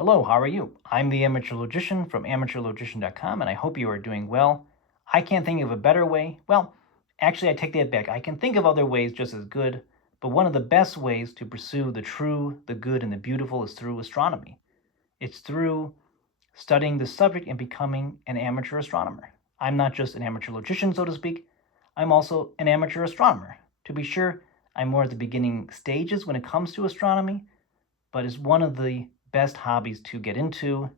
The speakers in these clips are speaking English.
Hello, how are you? I'm the Amateur Logician from amateurlogician.com, and I hope you are doing well. I can't think of a better way. Well, actually, I take that back. I can think of other ways just as good, but one of the best ways to pursue the true, the good, and the beautiful is through astronomy. It's through studying the subject and becoming an amateur astronomer. I'm not just an amateur logician, so to speak, I'm also an amateur astronomer. To be sure, I'm more at the beginning stages when it comes to astronomy, but it's one of the best hobbies to get into,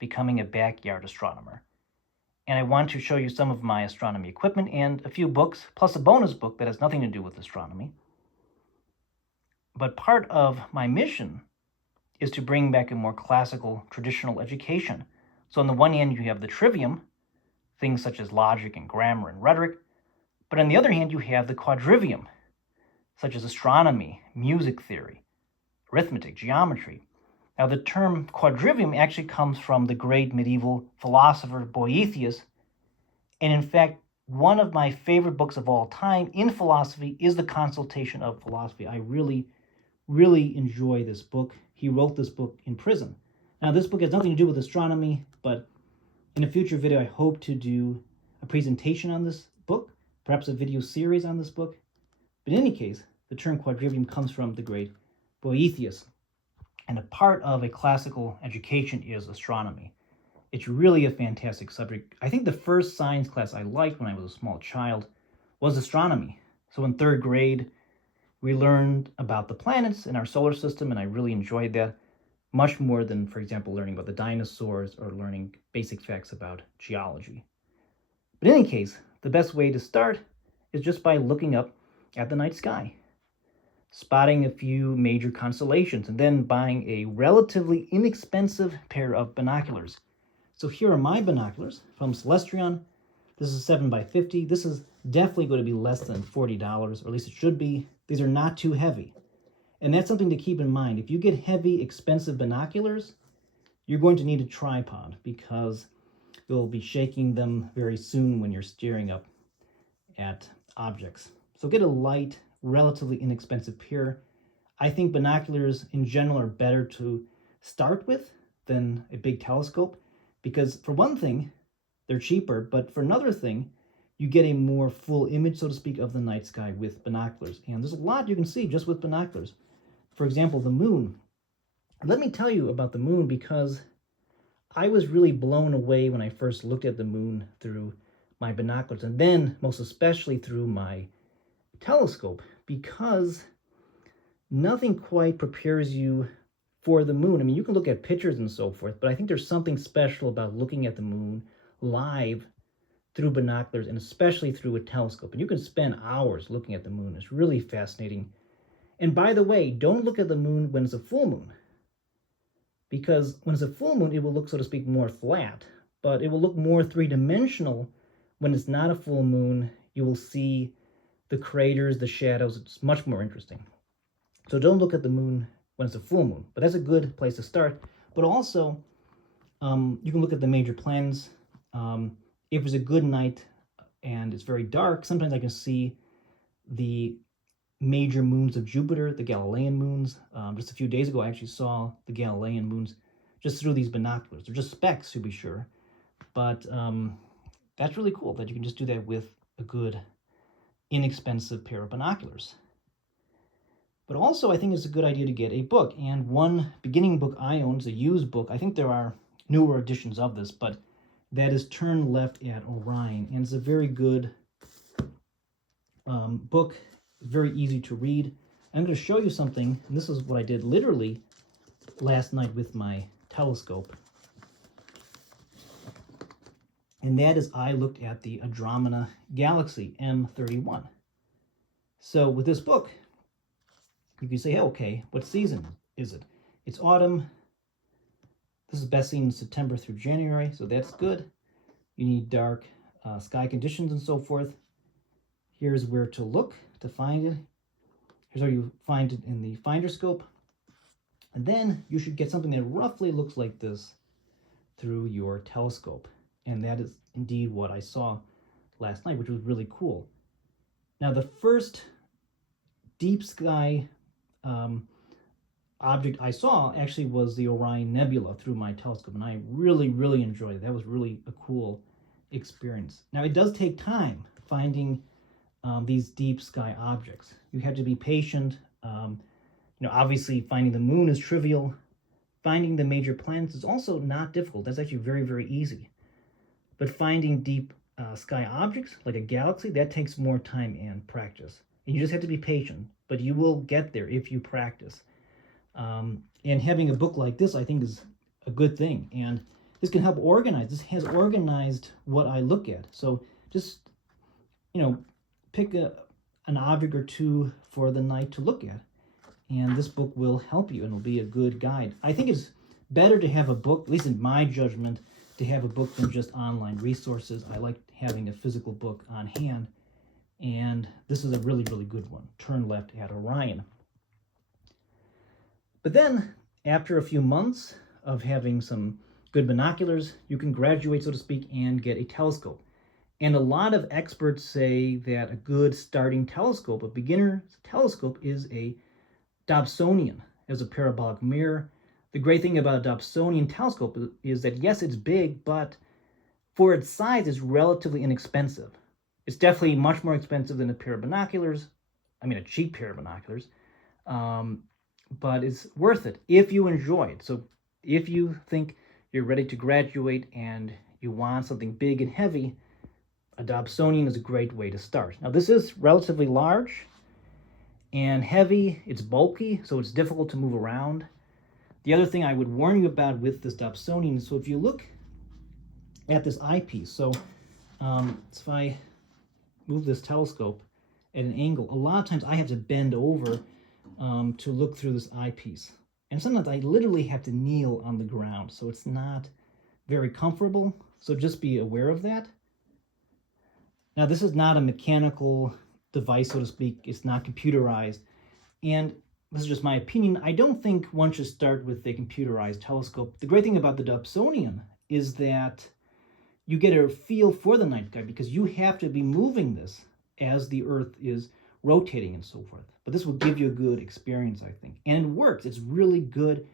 becoming a backyard astronomer. And I want to show you some of my astronomy equipment and a few books, plus a bonus book that has nothing to do with astronomy. But part of my mission is to bring back a more classical, traditional education. So on the one hand, you have the trivium, things such as logic and grammar and rhetoric, but on the other hand, you have the quadrivium, such as astronomy, music theory, arithmetic, geometry. Now, the term quadrivium actually comes from the great medieval philosopher Boethius, and in fact, one of my favorite books of all time in philosophy is The Consultation of Philosophy. I really, really enjoy this book. He wrote this book in prison. Now, this book has nothing to do with astronomy, but in a future video, I hope to do a presentation on this book, perhaps a video series on this book. But in any case, the term quadrivium comes from the great Boethius. And a part of a classical education is astronomy. It's really a fantastic subject. I think the first science class I liked when I was a small child was astronomy. So in third grade, we learned about the planets in our solar system, and I really enjoyed that much more than, for example, learning about the dinosaurs or learning basic facts about geology. But in any case, the best way to start is just by looking up at the night sky, spotting a few major constellations, and then buying a relatively inexpensive pair of binoculars. So here are my binoculars from Celestron. This is 7x50. This is definitely going to be less than $40, or at least it should be. These are not too heavy. And that's something to keep in mind. If you get heavy, expensive binoculars, you're going to need a tripod because you'll be shaking them very soon when you're staring up at objects. So get a light, relatively inexpensive pair. I think binoculars in general are better to start with than a big telescope because, for one thing, they're cheaper, but for another thing, you get a more full image, so to speak, of the night sky with binoculars. And there's a lot you can see just with binoculars. For example, the moon. Let me tell you about the moon because I was really blown away when I first looked at the moon through my binoculars, and then most especially through my telescope, because nothing quite prepares you for the moon. I mean, you can look at pictures and so forth, but I think there's something special about looking at the moon live through binoculars, and especially through a telescope. And you can spend hours looking at the moon. It's really fascinating. And by the way, don't look at the moon when it's a full moon, because when it's a full moon, it will look, so to speak, more flat, but it will look more three-dimensional when it's not a full moon. You will see the craters, the shadows. It's much more interesting. So don't look at the moon when it's a full moon, but that's a good place to start. But also, you can look at the major planets. If it's a good night and it's very dark, sometimes I can see the major moons of Jupiter, the Galilean moons. Just a few days ago, I actually saw the Galilean moons just through these binoculars. They're just specks, to be sure, but that's really cool that you can just do that with a good, inexpensive pair of binoculars. But also, I think it's a good idea to get a book, and one beginning book I own is a used book. I think there are newer editions of this, but that is Turn Left at Orion, and it's a very good book. Very easy to read. I'm going to show you something, and this is what I did literally last night with my telescope. And that is, I looked at the Andromeda Galaxy M31. So with this book, you can say, hey, okay, what season is it? It's autumn. This is best seen in September through January, so that's good. You need dark sky conditions and so forth. Here's where to look to find it. Here's how you find it in the finder scope. And then you should get something that roughly looks like this through your telescope. And that is indeed what I saw last night, which was really cool. Now, the first deep sky object I saw actually was the Orion Nebula through my telescope, and I really, really enjoyed it. That was really a cool experience. Now, it does take time finding these deep sky objects. You have to be patient. Obviously, finding the moon is trivial. Finding the major planets is also not difficult. That's actually very, very easy. But finding deep sky objects, like a galaxy, that takes more time and practice. And you just have to be patient, but you will get there if you practice. And having a book like this, I think, is a good thing. And this can help organize. This has organized what I look at. So just, pick an object or two for the night to look at. And this book will help you and will be a good guide. I think it's better to have a book, at least in my judgment, to have a book than just online resources. I like having a physical book on hand. And this is a really, really good one, Turn Left at Orion. But then, after a few months of having some good binoculars, you can graduate, so to speak, and get a telescope. And a lot of experts say that a good starting telescope, a beginner's telescope, is a Dobsonian as a parabolic mirror. The great thing about a Dobsonian telescope is that, yes, it's big, but for its size, it's relatively inexpensive. It's definitely much more expensive than a pair of binoculars. I mean, a cheap pair of binoculars. But it's worth it if you enjoy it. So if you think you're ready to graduate and you want something big and heavy, a Dobsonian is a great way to start. Now, this is relatively large and heavy. It's bulky, so it's difficult to move around. The other thing I would warn you about with this Dobsonian, so if you look at this eyepiece, so if I move this telescope at an angle, a lot of times I have to bend over to look through this eyepiece. And sometimes I literally have to kneel on the ground, so it's not very comfortable. So just be aware of that. Now, this is not a mechanical device, so to speak. It's not computerized. And this is just my opinion. I don't think one should start with a computerized telescope. The great thing about the Dobsonian is that you get a feel for the night sky because you have to be moving this as the Earth is rotating and so forth. But this will give you a good experience, I think. And it works. It's really good.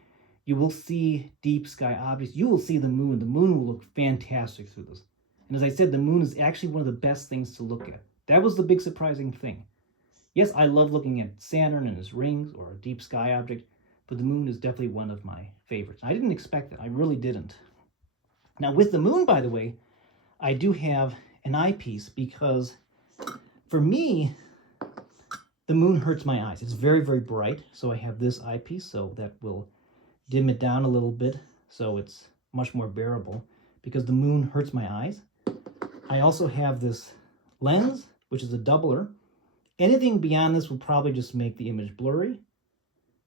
You will see deep sky objects. You will see the moon. The moon will look fantastic through this. And as I said, the moon is actually one of the best things to look at. That was the big surprising thing. Yes, I love looking at Saturn and its rings or a deep sky object, but the moon is definitely one of my favorites. I didn't expect that. I really didn't. Now, with the moon, by the way, I do have an eyepiece because for me, the moon hurts my eyes. It's very, very bright, so I have this eyepiece, so that will dim it down a little bit, so it's much more bearable because the moon hurts my eyes. I also have this lens, which is a doubler. Anything beyond this will probably just make the image blurry.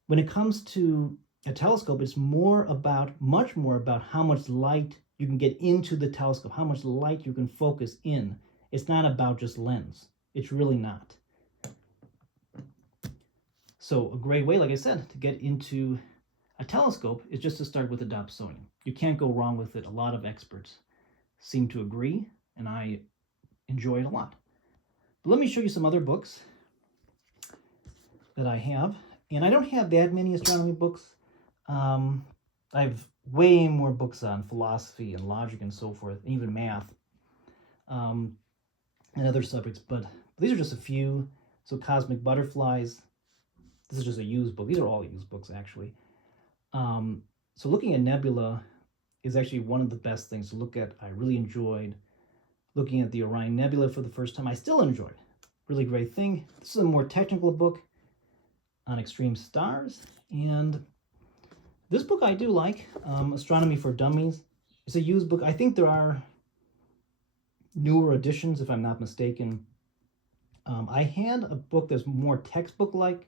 When it comes to a telescope, it's much more about how much light you can get into the telescope, how much light you can focus in. It's not about just lens. It's really not. So a great way, like I said, to get into a telescope is just to start with a Dobsonian. You can't go wrong with it. A lot of experts seem to agree, and I enjoy it a lot. But let me show you some other books that I have. And I don't have that many astronomy books. I have way more books on philosophy and logic and so forth, and even math and other subjects. But these are just a few. So Cosmic Butterflies. This is just a used book. These are all used books, actually. So looking at nebula is actually one of the best things to look at. I really enjoyed looking at the Orion Nebula for the first time. I still enjoy it. Really great thing. This is a more technical book on extreme stars. And this book I do like, Astronomy for Dummies. It's a used book. I think there are newer editions, if I'm not mistaken. I had a book that's more textbook-like,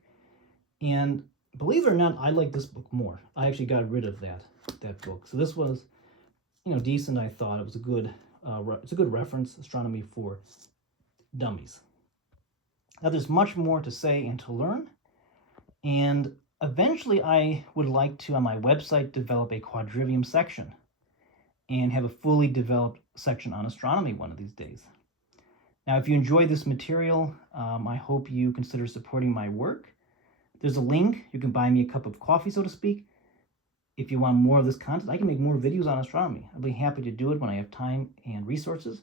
and believe it or not, I like this book more. I actually got rid of that book. So this was, decent. I thought it was it's a good reference, Astronomy for Dummies. Now, there's much more to say and to learn, and eventually I would like to, on my website, develop a Quadrivium section and have a fully developed section on astronomy one of these days. Now, if you enjoy this material, I hope you consider supporting my work There's a link. You can buy me a cup of coffee, so to speak. If you want more of this content, I can make more videos on astronomy. I'll be happy to do it when I have time and resources.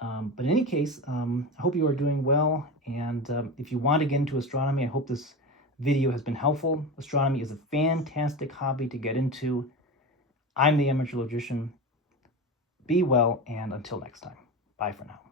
But in any case, I hope you are doing well. And if you want to get into astronomy, I hope this video has been helpful. Astronomy is a fantastic hobby to get into. I'm the Amateur Logician. Be well, and until next time, bye for now.